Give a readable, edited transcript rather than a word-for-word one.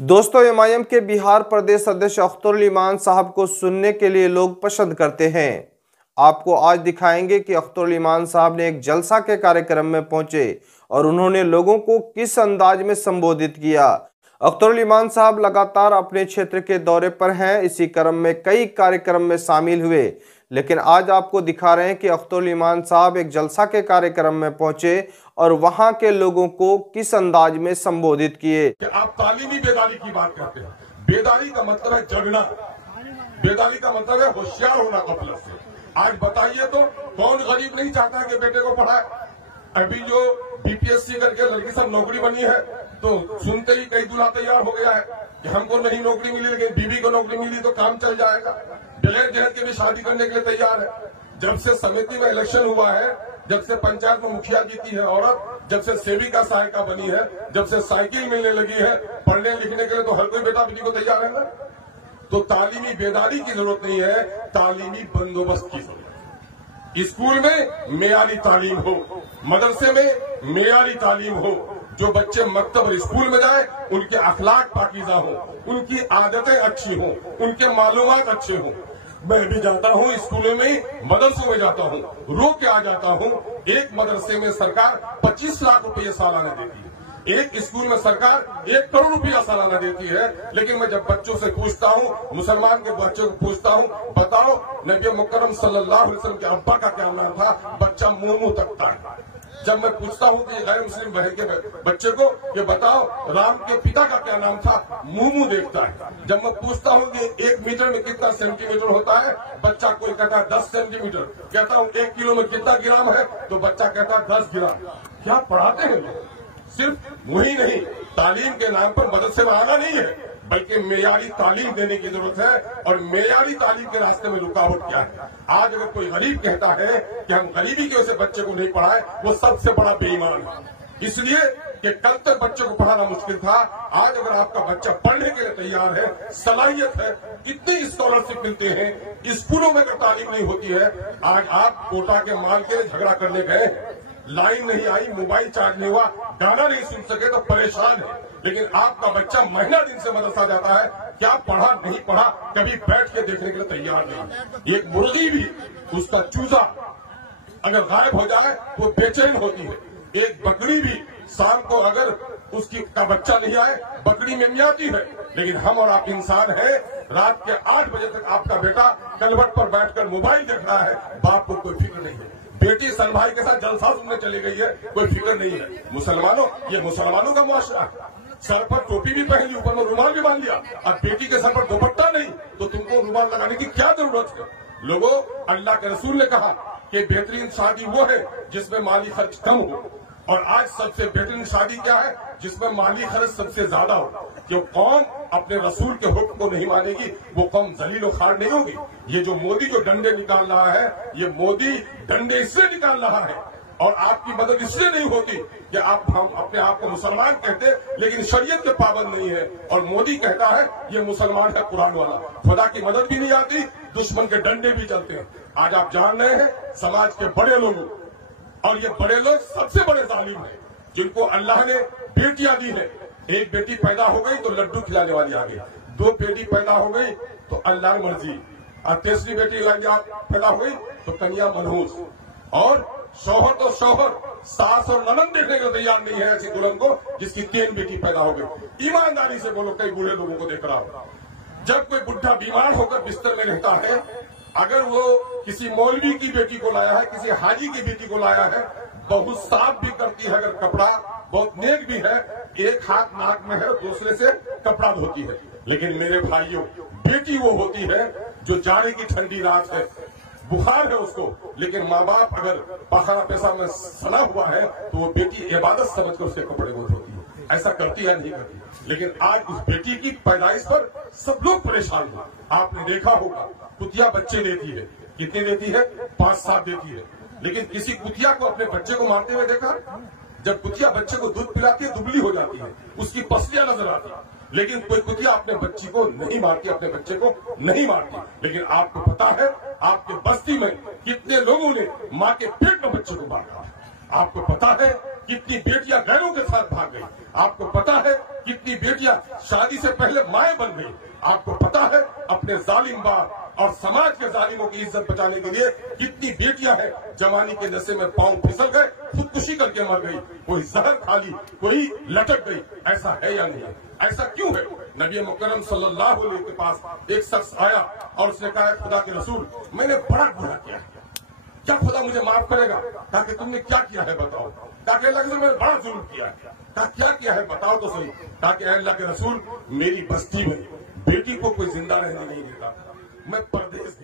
दोस्तों, एमआईएम के बिहार प्रदेश अध्यक्ष अख्तरुल इमान साहब को सुनने के लिए लोग पसंद करते हैं। आपको आज दिखाएंगे कि अख्तरुल इमान साहब ने एक जलसा के कार्यक्रम में पहुंचे और उन्होंने लोगों को किस अंदाज में संबोधित किया। अख्तरुल इमान साहब लगातार अपने क्षेत्र के दौरे पर हैं। इसी क्रम में कई कार्यक्रम में शामिल हुए, लेकिन आज आपको दिखा रहे हैं कि अख्तरुल इमान साहब एक जलसा के कार्यक्रम में पहुंचे और वहां के लोगों को किस अंदाज में संबोधित किए। आप तालीमी बेदारी की बात करते हैं। बेदारी का मतलब है जगना, बेदारी का मतलब है होशियार होना गफलत से। आज बताइए तो कौन गरीब नहीं चाहता है कि बेटे को पढ़ाए। अभी जो बीपीएससी करके लड़की सब नौकरी बनी है तो सुनते ही कई दूल्हा तैयार हो गया है कि हमको नहीं नौकरी मिली, लेकिन बीबी को नौकरी मिली तो काम चल जाएगा। बगैर जहज के भी शादी करने के लिए तैयार है। जब से समिति में इलेक्शन हुआ है, जब से पंचायत में मुखिया जीती है औरत, जब से सेविका सहायिका बनी है, जब से साइकिल मिलने लगी है पढ़ने लिखने के लिए, तो हर कोई बेटा बेटी को तैयार है ना। तो तालीमी बेदारी की जरूरत नहीं है, तालीमी बंदोबस्त की जरूरत है। स्कूल में मेयारी तालीम हो, मदरसे में मेयारी तालीम हो। जो बच्चे मकतब और स्कूल में जाए उनके अखलाक पाकीज़ा हो, उनकी आदतें अच्छी हो, उनके मालूमात अच्छे हो। मैं भी जाता हूँ स्कूलों में, मदरसों में जाता हूँ, रो के आ जाता हूँ। एक मदरसे में सरकार 25 लाख रुपये सालाना देती है, एक स्कूल में सरकार 1 करोड़ रुपया सालाना देती है। लेकिन मैं जब बच्चों से पूछता हूँ, मुसलमान के बच्चों को पूछता हूँ, बताओ नबी मुकर्रम सल्लल्लाहु अलैहि वसल्लम के अब्बा का क्या नाम था, बच्चा मुंह तकता है। जब मैं पूछता हूँ कि गैर मुस्लिम बहन के बच्चे को कि बताओ राम के पिता का क्या नाम था, मुंह देखता है। जब मैं पूछता हूँ कि 1 मीटर में कितना सेंटीमीटर होता है, बच्चा कोई कहता है 10 सेंटीमीटर। कहता हूँ 1 किलो में कितना ग्राम है, तो बच्चा कहता है 10 ग्राम। क्या पढ़ाते हैं लोग? सिर्फ वही नहीं, तालीम के नाम पर मदरसे में आना नहीं है, बल्कि मेयारी तालीम देने की जरूरत है। और मेयारी तालीम के रास्ते में रुकावट क्या है? आज अगर कोई गरीब कहता है कि हम गरीबी की वजह से बच्चे को नहीं पढ़ाए, वो सबसे बड़ा बेईमान है। इसलिए कि कल तक बच्चे को पढ़ाना मुश्किल था, आज अगर आपका बच्चा पढ़ने के लिए तैयार है, सलाहियत है, इतनी स्कॉलरशिप मिलते हैं, स्कूलों में अगर तालीम नहीं होती है। आज आप कोटा के माल के झगड़ा करने गए, लाइन नहीं आई, मोबाइल चार्ज नहीं हुआ, गाना नहीं सुन सके तो परेशान है। लेकिन आपका बच्चा महीना दिन से मदरसा जाता है, क्या पढ़ा नहीं पढ़ा कभी बैठ के देखने के लिए तैयार नहीं। एक मुर्गी भी, उसका चूजा अगर गायब हो जाए वो बेचैन होती है। एक बकरी भी शाम को अगर उसकी का बच्चा नहीं आए, बकरी में आती है। लेकिन हम और आप इंसान हैं, रात के 8 बजे तक आपका बेटा कलवट पर बैठकर मोबाइल देख रहा है, बाप को कोई फिक्र नहीं है। बेटी सन भाई के साथ जलसा सुनने चली गई है, कोई फिक्र नहीं है। मुसलमानों, ये मुसलमानों का मुआशरा है। सर पर टोपी भी पहन ली, ऊपर में रुमाल भी बांध लिया, अब बेटी के सर पर दुपट्टा नहीं, तो तुमको रुमाल लगाने की क्या जरूरत है? लोगों, अल्लाह के रसूल ने कहा कि बेहतरीन शादी वो है जिसमें माली खर्च कम हो, और आज सबसे बेहतरीन शादी क्या है? जिसमें माली खर्च सबसे ज्यादा हो। जो कौम अपने रसूल के हुक्म को नहीं मानेगी, वो कौम जलील और खार नहीं होगी। ये जो मोदी जो डंडे निकाल रहा है, ये मोदी डंडे इसलिए निकाल रहा है और आपकी मदद इसलिए नहीं होती कि हम अपने आप को मुसलमान कहते, लेकिन शरीयत के पाबंद नहीं है। और मोदी कहता है ये मुसलमान है कुरान वाला, खुदा की मदद भी नहीं आती, दुश्मन के डंडे भी चलते हैं। आज आप जान रहे हैं समाज के बड़े लोगों, और ये बड़े लोग सबसे बड़े जालिम हैं, जिनको अल्लाह ने बेटियां दी है। एक बेटी पैदा हो गई तो लड्डू खिलाने वाली आ गई, 2 बेटी पैदा हो गई तो अल्लाह की मर्जी, और तीसरी बेटी पैदा हो गई तो कन्या मनहूस, और शौहर तो शौहर, सास और ननद देखने को तैयार नहीं है ऐसी दुल्हन को जिसकी 3 बेटी पैदा हो गई। ईमानदारी से बोलो, कई बूढ़े लोगों को देख रहा हूं, जब कोई बुढ़ा बीमार होकर बिस्तर में रहता है, अगर वो किसी मौलवी की बेटी को लाया है, किसी हाजी की बेटी को लाया है, बहुत साफ भी करती है, अगर कपड़ा बहुत नेक भी है, एक हाथ नाक में है, दूसरे से कपड़ा धोती है। लेकिन मेरे भाइयों, बेटी वो होती है जो जाड़े की ठंडी रात है, बुखार है उसको, लेकिन माँ बाप अगर पखाना पैसा में सना हुआ है तो वो बेटी इबादत समझकर उसके कपड़े को धोती है। ऐसा करती है नहीं करती? लेकिन आज उस बेटी की पैदाइश पर सब लोग परेशान हैं। आपने देखा होगा कुतिया बच्चे देती है, कितने देती है? 5-7 देती है। लेकिन किसी कुतिया को अपने बच्चे को मारते हुए देखा? जब कुतिया बच्चे को दूध पिलाती है दुबली हो जाती है, उसकी पसलियां नजर आती है। लेकिन कोई कुतिया अपने बच्ची को नहीं मारती, अपने बच्चे को नहीं मारती। लेकिन आपको पता है आपके बस्ती में कितने लोगों ने माँ के पेट में बच्चे को मारा? आपको पता है कितनी बेटियां गैरों के साथ भाग गई? आपको पता है कितनी बेटियां शादी से पहले माएं बन गई? आपको पता है अपने जालिम बाप और समाज के जालिमों की इज्जत बचाने के लिए कितनी बेटियां हैं जवानी के नशे में पांव फिसल गए, खुदकुशी करके मर गई, कोई जहर खा ली, कोई लटक गई? ऐसा है या नहीं? ऐसा क्यों है? नबी मुकर्रम सल्लल्लाहु अलैहि वसल्लम के पास एक शख्स आया और उसने कहा, खुदा के रसूल, मैंने बड़ा गुनाह किया, क्या खुदा मुझे माफ करेगा? ताकि तुमने क्या किया है बताओ। ताकि अल्लाह के रसूल, मैंने बड़ा जुल्म किया है। क्या किया है बताओ तो सही। ताकि अल्लाह के रसूल, मेरी बस्ती में बेटी को कोई जिंदा रहने नहीं देता, मैं परदेश